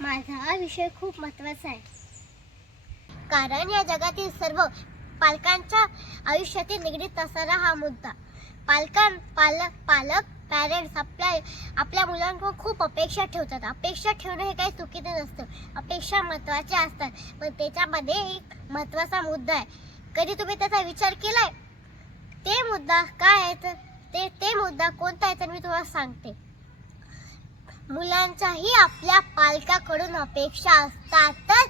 माझा हा विषय खूप महत्त्वाचा आहे. कारण या जगातील सर्व पालकांच्या आयुष्यातील निगडीत असणारा हा मुद्दा. पालकां पालक पालक पॅरेंट्स आपल्या आपल्या मुलांकडून खूप अपेक्षा ठेवतात. अपेक्षा ठेवणं हे काही चुकीचं नसतं. अपेक्षा महत्त्वाच्या असतात. पण त्याच्यामध्ये एक महत्त्वाचा मुद्दा आहे. कधी तुम्ही त्याचा विचार केलाय? ते मुद्दा काय आहे? तर ते ते मुद्दा कोणता आहे? तर मी तुम्हाला सांगते. मुलांच्याही आपल्या पालकाकडून अपेक्षा असतातच.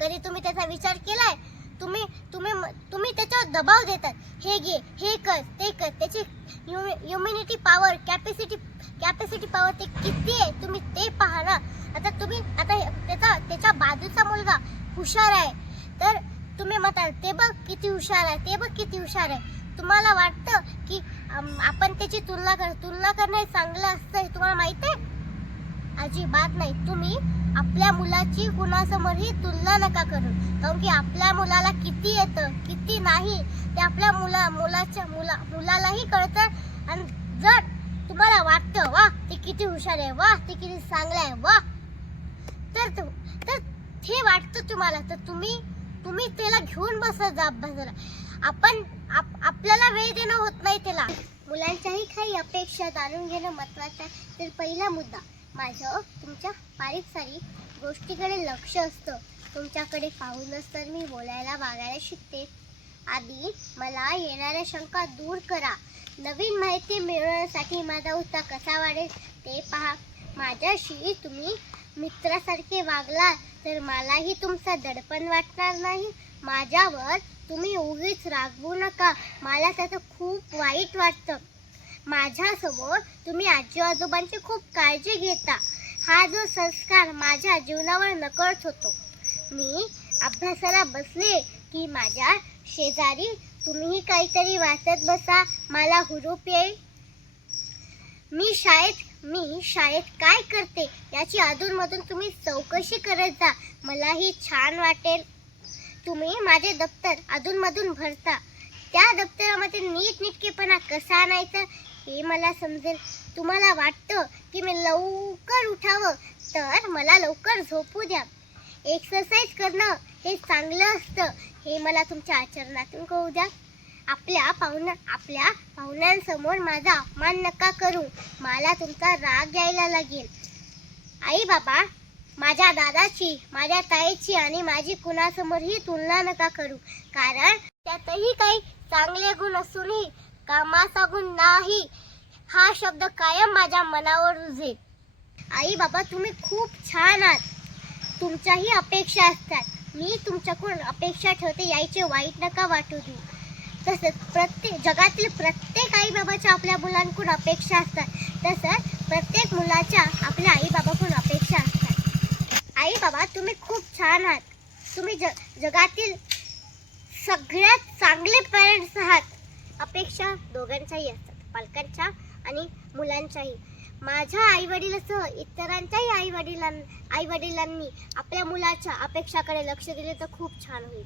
कधी तुम्ही त्याचा विचार केलाय? तुम्ही तुम्ही तुम्ही त्याच्यावर दबाव देतात. हे घे हे कर ते कर. त्याची humidity power capacity capacity power ते किती आहे? तुम्ही ते पहा ना. आता तुम्ही आता त्याचा त्याच्या बाजूचा मुलगा हुशार आहे. तर तुम्ही म्हणताल ते बघ किती हुशार आहे ते बघ किती हुशार आहे. तुम्हाला वाटतं की आपण त्याची तुलना कर तुलना करणं हे चांगलं असतं हे तुम्हाला माहिती आहे? अजिबात नाही. तुम्ही आपल्या मुलाची कुणासमोरही तुलना नका करू. कारण की आपल्या मुलाला किती येतं किती नाही ते आपल्या मुला मुलाच्या मुला मुलालाही कळतं. आणि जर तुम्हाला वाटतं वा ते किती हुशार आहे वा ते किती चांगलं आहे वा तर तर हे वाटतं तुम्हाला. तर तुम्ही तुम्ही त्याला घेऊन बसत जा अभ्यासाला आपण आप- आपल्याला वेळ देणं होत नाही त्याला. मुलांच्याही काही अपेक्षा जाणून घेणं महत्वाचं आहे. तर पहिला मुद्दा माझं तुमच्या बारीक सारीक गोष्टीकडे लक्ष असतं. तुमच्याकडे पाहूनच तर मी बोलायला वागायला शिकते. आधी मला येणाऱ्या शंका दूर करा. नवीन माहिती मिळवण्यासाठी माझा उत्साह कसा वाढेल ते पहा. माझ्याशी तुम्ही मित्रासारखे वागला तर मलाही तुमचं दडपण वाटणार नाही. माझ्यावर तुम्ही उगीच रागवू नका. मला त्याचं खूप वाईट वाटतं. माझ्यासमोर तुम्ही आजी आजोबांची खूप काळजी घेता. हा जो संस्कार माझ्या जीवनावर नकळत होतो. मी अभ्यासाला बसले की माझ्या शेजारी तुम्हीही काहीतरी वाचत बसा मला हुरूप येईल. मी शाळेत मी शाळेत काय करते याची अधूनमधून तुम्ही चौकशी करत जा मलाही छान वाटेल. तुम्ही माझे दप्तर अधूनमधून भरता. त्या दप्तरामध्ये नीटनेटकेपणा कसा आणायचा हे मला समजेल तुम्हाला वाटतं की मी लवकर उठावं तर मला लवकर झोपू द्या. एक्सरसाइज करणं हे चांगलं असतं हे मला तुमच्या आचरणातून कळू द्या. आपल्या पाहुण्या आपल्या पाहुण्यांसमोर माझा अपमान नका करू. मला तुमचा राग यायला लागेल. आई बाबा माझ्या दादाची माझ्या ताईची आणि माझी कुणासमोरही तुलना नका करू. कारण त्यातही काही चांगले गुण असूनही कामाचा गुण नाही. हा शब्द कायम माझ्या मनावर रुजेल. आई बाबा तुम्ही खूप छान आहात. तुमच्याही अपेक्षा असतात. मी तुमच्याकडून अपेक्षा ठेवते यायचे वाईट नका वाटू देऊ. तसंच प्रत्येक जगातील प्रत्येक आई बाबाच्या आपल्या मुलांकडून अपेक्षा असतात. तसंच प्रत्येक मुलाच्या आपल्या आई बाबाकडून अपेक्षा असतात. आई बाबा तुम्ही खूप छान आहात. तुम्ही ज जगातील सगळ्यात चांगले पेरेंट्स आहात. अपेक्षा दोघांच्याही असतात. पालकांच्या आणि मुलांच्याही माझ्या आईवडिलासह इतरांच्याही आई वडिलां आई वडिलांनी आपल्या मुलाच्या अपेक्षाकडे लक्ष दिले तर खूप छान होईल.